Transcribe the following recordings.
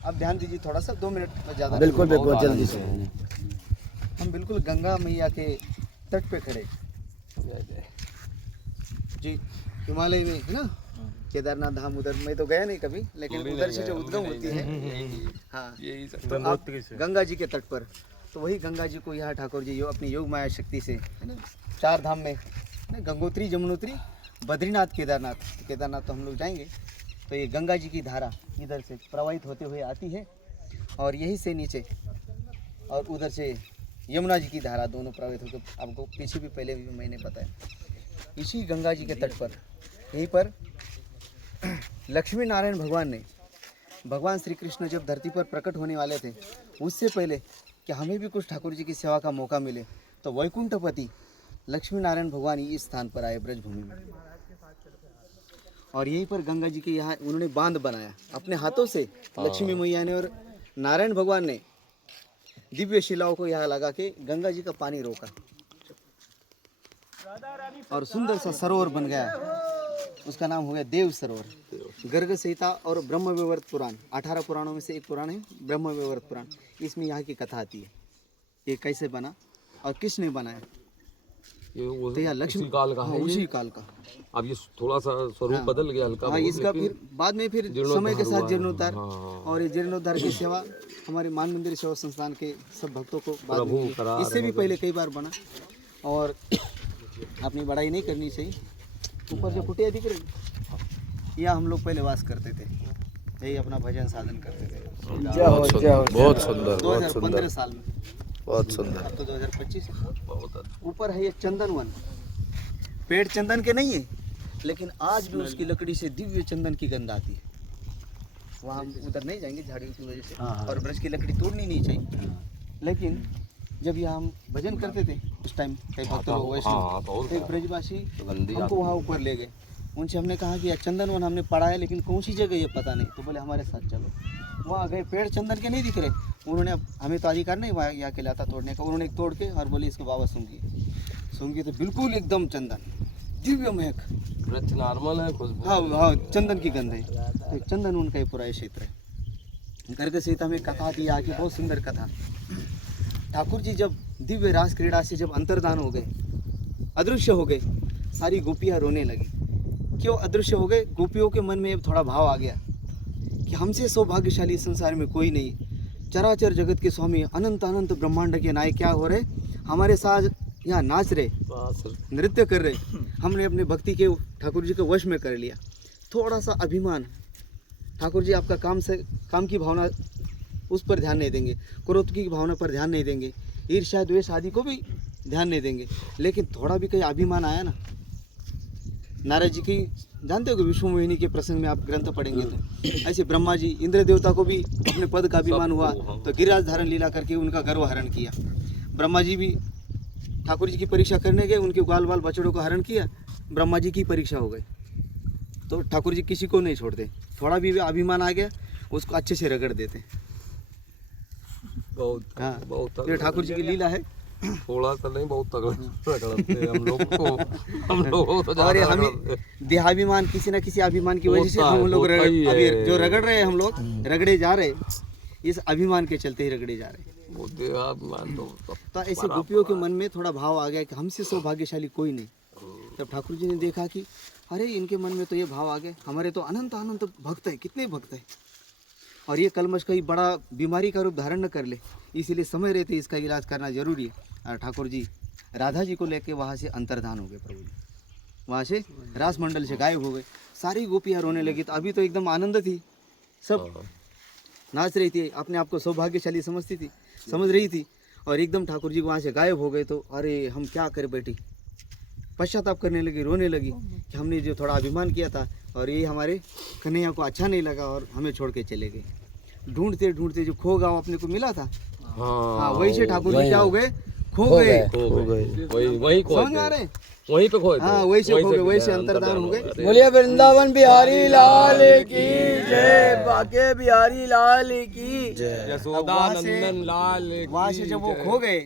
अब ध्यान दीजिए थोड़ा सा, 2 मिनट में ज़्यादा। बिल्कुल बिल्कुल जल्दी से। हम बिल्कुल गंगा मैया के तट पे खड़े जी। हिमालय में है ना केदारनाथ धाम, उधर मैं तो गया नहीं कभी, लेकिन उधर से जो उद्गम होती है, हाँ तो आप गंगा जी के तट पर, तो वही गंगा जी को यहाँ ठाकुर जी अपनी योग माया शक्ति से है ना 4 धाम में गंगोत्री, जमुनोत्री, बद्रीनाथ, केदारनाथ। केदारनाथ तो हम लोग जाएंगे, तो ये गंगा जी की धारा इधर से प्रवाहित होते हुए आती है और यहीं से नीचे, और उधर से यमुना जी की धारा, दोनों प्रवाहित होकर, आपको पीछे भी पहले भी मैंने बताया। इसी गंगा जी के तट पर, यहीं पर लक्ष्मी नारायण भगवान ने, भगवान श्री कृष्ण जब धरती पर प्रकट होने वाले थे, उससे पहले कि हमें भी कुछ ठाकुर जी की सेवा का मौका मिले, तो वैकुंठपति लक्ष्मी नारायण भगवान इस स्थान पर आए ब्रजभूमि में, और यहीं पर गंगा जी के यहाँ उन्होंने बांध बनाया अपने हाथों से। लक्ष्मी मैया ने और नारायण भगवान ने दिव्य शिलाओं को यहाँ लगा के गंगा जी का पानी रोका, और सुंदर सा सरोवर बन गया। उसका नाम हो गया देव सरोवर। गर्ग संहिता और ब्रह्म वैवर्त पुराण, 18 पुराणों में से एक पुराण है ब्रह्म वैवर्त पुराण। इसमें यहाँ की कथा आती है, ये कैसे बना और किसने बनाया। तो यह लक्ष्मी काल का है, उसी काल का। अब ये थोड़ा सा स्वरूप बदल गया हल्का। हाँ, इसका फिर बाद में फिर समय के साथ जीर्णोद्धार, और ये जीर्णोद्धार की सेवा हमारे मान मंदिर सेवा संस्थान के सब भक्तों को बाद में, इससे भी पहले कई बार बना। और अपनी बड़ाई नहीं करनी चाहिए। ऊपर जो कुटिया दिख रही, यहाँ हम लोग पहले वास करते थे, यही अपना भजन साधन करते थे। बहुत सुंदर 2015 साल में, बहुत सुंदर। अब तो 2025 ऊपर है ये चंदन वन। पेड़ चंदन के नहीं है, लेकिन आज भी उसकी लकड़ी से दिव्य चंदन की गंध आती है। वहाँ हम उधर नहीं जाएंगे झाड़ियों की वजह से, और ब्रज की लकड़ी तोड़नी नहीं चाहिए। लेकिन जब यहाँ हम भजन करते थे उस टाइम, कई भक्त लोग वैष्णव, एक ब्रजवासी हमको वहाँ ऊपर ले गए। उनसे हमने कहा कि चंदन वन हमने पढ़ा है, लेकिन कौन सी जगह ये पता नहीं। तो बोले हमारे साथ चलो। वहाँ गए, पेड़ चंदन के नहीं दिख रहे। उन्होंने, हमें तो अधिकार नहीं वहाँ यहाँ के लाता तोड़ने का, उन्होंने तोड़ के और बोले इसको बाबा सूंघिए तो बिल्कुल एकदम चंदन, दिव्य महक। वृक्ष नॉर्मल है, खुशबू। हाँ हाँ, चंदन की गंध है। तो चंदन उनका ही पूरा क्षेत्र है। गर्ग संहिता में कथा थी यहाँ की, बहुत सुंदर कथा। ठाकुर जी जब दिव्य रास क्रीड़ा से जब अंतर्धान हो गए, अदृश्य हो गए, सारी गोपियाँ रोने लगी। क्यों अदृश्य हो गए? गोपियों के मन में थोड़ा भाव आ गया कि हमसे सौभाग्यशाली संसार में कोई नहीं। चराचर जगत के स्वामी, अनंत अनंत ब्रह्मांड के नायक क्या हो रहे, हमारे साथ यहाँ नाच रहे, नृत्य कर रहे। हमने अपने भक्ति के ठाकुर जी को वश में कर लिया। थोड़ा सा अभिमान, ठाकुर जी आपका काम की भावना उस पर ध्यान नहीं देंगे, क्रोध की भावना पर ध्यान नहीं देंगे, ईर्ष्या द्वेष आदि को भी ध्यान नहीं देंगे। लेकिन थोड़ा भी कहीं अभिमान आया ना, नारद जी की जानते हो विष्णु मोहिनी के प्रसंग में आप ग्रंथ पढ़ेंगे तो ऐसे ब्रह्मा जी, इंद्र देवता को भी अपने पद का अभिमान हुआ तो गिरिराज धारण लीला करके उनका गर्व हरण किया। ब्रह्मा जी भी ठाकुर जी की परीक्षा करने गए, उनके ग्वाल बाल बछड़ों को हरण किया, ब्रह्मा जी की परीक्षा हो गई। तो ठाकुर जी किसी को नहीं छोड़ते, थोड़ा भी अभिमान आ गया उसको अच्छे से रगड़ देते। बहुत हाँ, बहुत ये ठाकुर जी की लीला है। थोड़ा सा नहीं, बहुत तगड़ा रगड़ते हैं हम लोग को। हम लोग तो और ये हमें देहाभिमान, किसी न किसी अभिमान की वजह से हम लोग अभी जो रगड़ रहे हैं, हम लोग रगड़े जा रहे, इस अभिमान के चलते ही रगड़े जा रहे। तो ऐसे गोपियों के मन में थोड़ा भाव आ गया कि हमसे सौभाग्यशाली कोई नहीं। तब ठाकुर जी ने देखा कि अरे इनके मन में तो ये भाव आ गए, हमारे तो अनंत अनंत भक्त है, कितने भक्त है, और ये कलमश कहीं बड़ा बीमारी का रूप धारण न कर ले, इसीलिए समय रहते इसका इलाज करना जरूरी है। और ठाकुर जी राधा जी को लेके वहाँ से अंतर्धान हो गए। प्रभु जी वहाँ से रास मंडल से गायब हो गए। सारी गोपियाँ रोने लगी। तो अभी तो एकदम आनंद थी, सब नाच रही थी, अपने आप को सौभाग्यशाली समझ रही थी, और एकदम ठाकुर जी वहाँ से गायब हो गए। तो अरे हम क्या करें बेटी, पश्चाताप करने लगी, रोने लगी कि हमने जो थोड़ा अभिमान किया था और ये हमारे कन्हैया को अच्छा नहीं लगा और हमें छोड़ के चले गए। ढूंढते ढूंढते जो खो गाँव अपने को मिला था, हाँ वही से ठाकुर जी क्या हो गए, खो गए। वही समझ आ रहे, वहीं पे खोए थे। हाँ वही से खो गए, वही से अंतर्धान हो गए। बोलिए वृंदावन बिहारी लाल की जय, बाके बिहारी लाल की जय, यशोदा नंदन लाल। वहाँ से जब वो खो गए,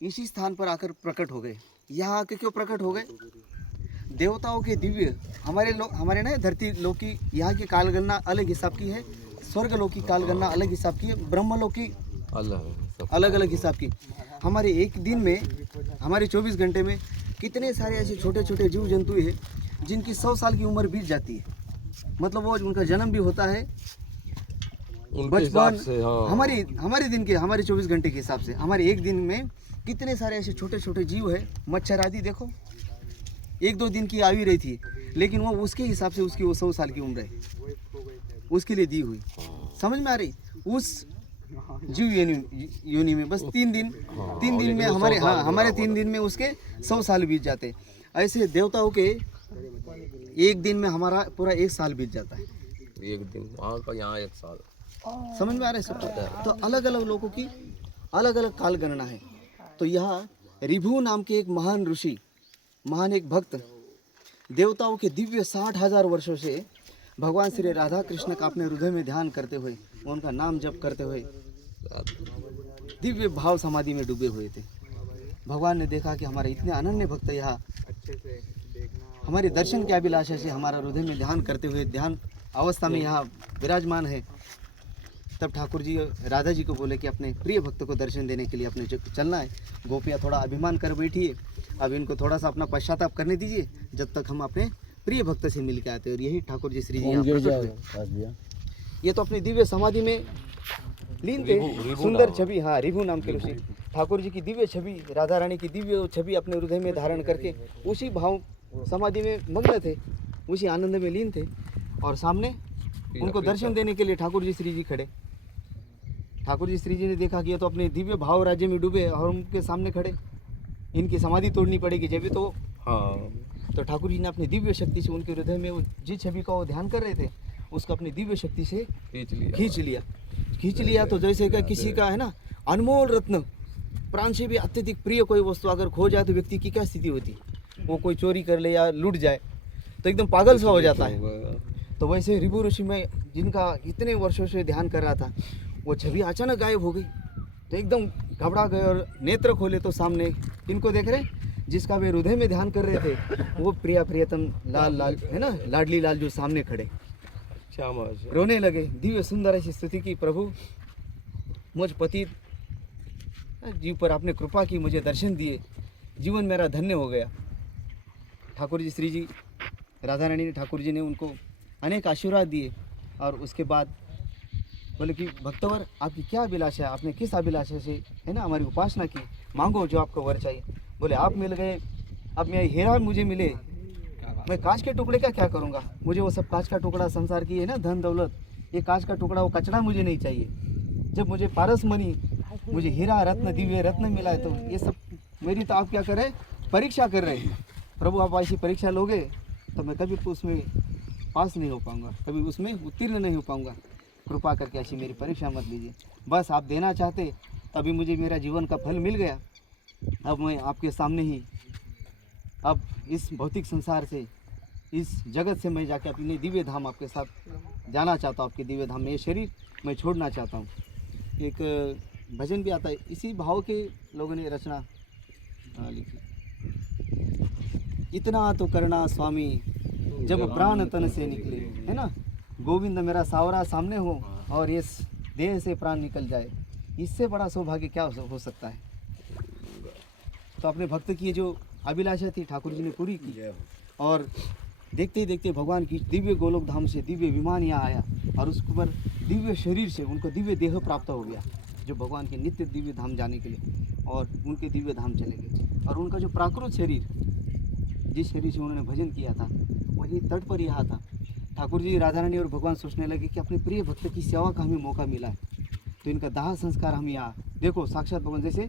इसी स्थान पर आकर प्रकट हो गए। यहाँ आके क्यों प्रकट हो गए? देवताओं के दिव्य, हमारे ना धरती लोग की यहाँ की कालगणना अलग हिसाब की है, स्वर्गलोक की काल गणना अलग हिसाब की है, ब्रह्मलोक की अलग है सब। अलग अलग हिसाब की। हमारे एक दिन में, हमारे 24 घंटे में कितने सारे ऐसे छोटे छोटे जीव जंतु हैं जिनकी 100 साल की उम्र बीत जाती है। मतलब वो उनका जन्म भी होता है, उनके हिसाब बचपन, से हाँ। हमारे दिन के, हमारे 24 घंटे के हिसाब से हमारे एक दिन में कितने सारे ऐसे छोटे छोटे जीव है। मच्छर आदि देखो 1-2 दिन की आयु रही थी, लेकिन वो उसके हिसाब से उसकी वो 100 साल की उम्र है उसके लिए दी हुई। समझ में आ रही? उस जीव योनि में बस 3 दिन में हमारे, हाँ हमारे 3 दिन में उसके 100 साल बीत जाते। ऐसे देवताओं के एक दिन में हमारा पूरा 1 साल बीत जाता है। एक दिन वहाँ का, यहाँ 1 साल। समझ में आ रहा है सबको? तो अलग अलग लोगों की अलग अलग काल गणना है। तो यहाँ ऋभु नाम के एक महान ऋषि, महान एक भक्त, देवताओं के दिव्य 60,000 वर्षों से भगवान श्री राधा कृष्ण का अपने हृदय में ध्यान करते हुए, उनका नाम जप करते हुए दिव्य भाव समाधि में डूबे हुए थे। भगवान ने देखा कि हमारे इतने अनन्य भक्त यहाँ हमारे दर्शन के अभिलाषा से हमारा हृदय में ध्यान करते हुए ध्यान अवस्था में यहाँ विराजमान है। तब ठाकुर जी राधा जी को बोले कि अपने प्रिय भक्त को दर्शन देने के लिए अपने चलना है। गोपियाँ थोड़ा अभिमान कर बैठी है, अब इनको थोड़ा सा अपना पश्चाताप करने दीजिए जब तक हम अपने प्रिय भक्त से मिल के आते हैं। और यही ठाकुर जी श्री जी यहाँ प्रकट हुए। ये तो अपनी दिव्य समाधि में लीन थे, सुंदर छवि, हाँ ऋभु नाम के ऋषि ठाकुर जी की दिव्य छवि, राधा रानी की दिव्य छवि अपने हृदय में धारण करके उसी भाव समाधि में मग्न थे, उसी आनंद में लीन थे। और सामने उनको दर्शन देने के लिए ठाकुर जी श्री जी खड़े। ठाकुर जी श्री जी ने देखा कि ये तो अपने दिव्य भाव राज्य में डूबे और उनके सामने खड़े, इनकी समाधि तोड़नी पड़ेगी जब भी तो। हाँ। तो ठाकुर जी ने अपनी दिव्य शक्ति से उनके हृदय में वो जिस छवि का वो ध्यान कर रहे थे उसको अपनी दिव्य शक्ति से खींच लिया। तो जैसे कि किसी का है ना अनमोल रत्न, प्राण से भी अत्यधिक प्रिय कोई वस्तु अगर खो जाए तो व्यक्ति की क्या स्थिति होती, वो कोई चोरी कर ले या लूट जाए तो एकदम पागल सा हो जाता है। तो वैसे ऋभु ऋषि में जिनका इतने वर्षों से ध्यान कर रहा था, वो छवि अचानक गायब हो गई। तो एकदम घबरा गए और नेत्र खोले तो सामने इनको देख रहे, जिसका वे हृदय में ध्यान कर रहे थे, वो प्रियतम लाल है ना, लाडली लाल जो सामने खड़े रोने लगे। दिव्य सुंदर ऐसी स्तुति की, प्रभु मुझ पति जीव पर आपने कृपा की, मुझे दर्शन दिए, जीवन मेरा धन्य हो गया। ठाकुर जी श्री जी राधा रानी ने, ठाकुर जी ने उनको अनेक आशीर्वाद दिए। और उसके बाद बोले कि भक्तवर आपकी क्या अभिलाषा है, आपने किस अभिलाषा से है ना हमारी उपासना की, मांगो जो आपको वर चाहिए। बोले आप मिल गए, अब मैं हीरा मुझे मिले, मैं कांच के टुकड़े का क्या करूँगा, मुझे वो सब कांच का टुकड़ा संसार की है ना धन दौलत, ये कांच का टुकड़ा वो कचरा मुझे नहीं चाहिए। जब मुझे पारस मणि, मुझे हीरा रत्न दिव्य रत्न मिला है, तो ये सब मेरी तो आप क्या कर रहे हैं, परीक्षा कर रहे हैं। प्रभु आप ऐसी परीक्षा लोगे तो मैं कभी उसमें पास नहीं हो पाऊँगा, कभी उसमें उत्तीर्ण नहीं हो पाऊँगा। कृपा करके ऐसी मेरी परीक्षा मत लीजिए। बस आप देना चाहते तभी मुझे मेरा जीवन का फल मिल गया। अब मैं आपके सामने ही, अब इस भौतिक संसार से, इस जगत से मैं जाके अपने दिव्य धाम आपके साथ जाना चाहता हूँ। आपके दिव्य धाम में ये शरीर मैं छोड़ना चाहता हूँ। एक भजन भी आता है, इसी भाव के लोगों ने रचना लिखी। इतना तो करना स्वामी जब प्राण तन से निकले, है ना, गोविंद मेरा सावरा सामने हो और इस देह से प्राण निकल जाए, इससे बड़ा सौभाग्य क्या हो सकता है। तो अपने भक्त की जो अभिलाषा थी ठाकुर जी ने पूरी की। और देखते ही देखते भगवान की दिव्य गोलोक धाम से दिव्य विमान यहाँ आया और उसके ऊपर दिव्य शरीर से उनको दिव्य देह प्राप्त हो गया, जो भगवान के नित्य दिव्य धाम जाने के लिए, और उनके दिव्य धाम चले गए। और उनका जो प्राकृत शरीर, जिस शरीर से उन्होंने भजन किया था, वही तट पर यहाँ था। ठाकुर जी राधा रानी और भगवान सोचने लगे कि अपने प्रिय भक्त की सेवा का हमें मौका मिला है, तो इनका दाह संस्कार हम यहाँ, देखो साक्षात भगवान, जैसे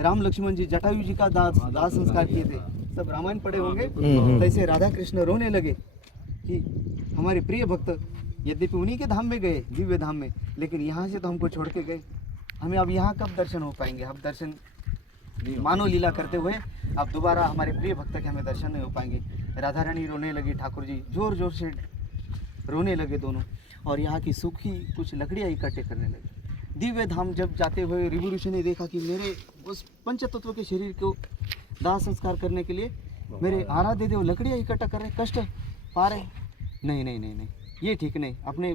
राम लक्ष्मण जी जटायु जी का दाह संस्कार किए थे, सब रामायण पढ़े होंगे, तैसे राधा कृष्ण रोने लगे कि हमारे प्रिय भक्त यद्यपि उन्हीं के धाम में गए, दिव्य धाम में, लेकिन यहाँ से तो हमको छोड़ के गए, हमें अब यहाँ कब दर्शन हो पाएंगे। हम दर्शन मानव लीला करते हुए अब दोबारा हमारे प्रिय भक्त के हमें दर्शन नहीं हो पाएंगे। राधा रानी रोने लगी, ठाकुर जी जोर जोर से रोने लगे दोनों, और यहाँ की सूखी कुछ लकड़ियाँ इकट्ठे करने लगे। दिव्य धाम जब जाते हुए ऋभु ऋषि ने देखा कि मेरे उस पंचतत्व के शरीर को दाह संस्कार करने के लिए मेरे आराध्य देव लकड़ियाँ इकट्ठा कर रहे, कष्ट पा रहे, नहीं नहीं नहीं नहीं, ये ठीक नहीं। अपने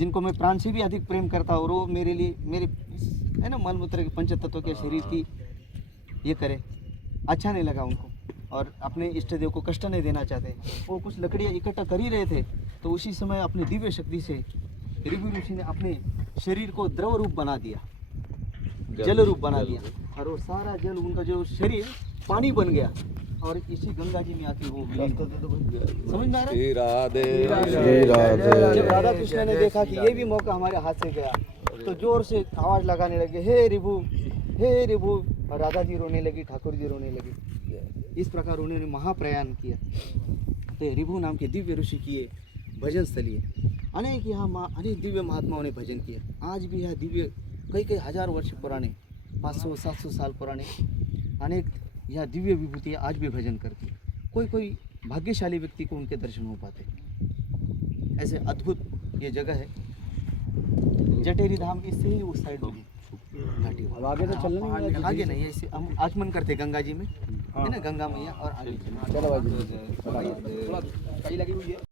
जिनको मैं प्राण से भी अधिक प्रेम करता हूँ, और वो मेरे लिए मेरे है ना मल मूत्र के पंच तत्व के शरीर की ये करे, अच्छा नहीं लगा उनको, और अपने इष्ट देव को कष्ट नहीं देना चाहते। वो कुछ लकड़ियाँ इकट्ठा कर ही रहे थे, तो उसी समय अपनी दिव्य शक्ति से ऋभु ऋषि ने अपने शरीर को द्रव रूप बना दिया, जल रूप बना दिया, और वो सारा जल उनका जो शरीर पानी बन गया, और इसी गंगा जी में आके वो विलीन कर दिया। समझ में आ रहा है? श्री राधे श्री राधे। जब राधा कृष्ण ने देखा कि ये भी मौका हमारे हाथ से गया, तो जोर से आवाज लगाने लगे, हे रिभु, हे रिभु, और राधा जी रोने लगी, ठाकुर जी रोने लगे। इस प्रकार उन्होंने महाप्रयाण किया। तो रिभु नाम के दिव्य ऋषि की ये भजन स्थली है। अनेक यहाँ अनेक दिव्य महात्माओं ने भजन किया। आज भी यह दिव्य कई कई हजार वर्ष पुराने, 500-700 साल पुराने अनेक यह दिव्य विभूतियाँ आज भी भजन करती है। कोई कोई भाग्यशाली व्यक्ति को उनके दर्शन हो पाते हैं। ऐसे अद्भुत ये जगह है। जटेरी धाम इससे ही उस साइड में घाटी। अब आगे तो चलना नहीं है। आगे नहीं है, इसे हम आचमन करते गंगा जी में, है ना, गंगा मैया, और आगे चलो भाई। थोड़ा कई लगी हुई है।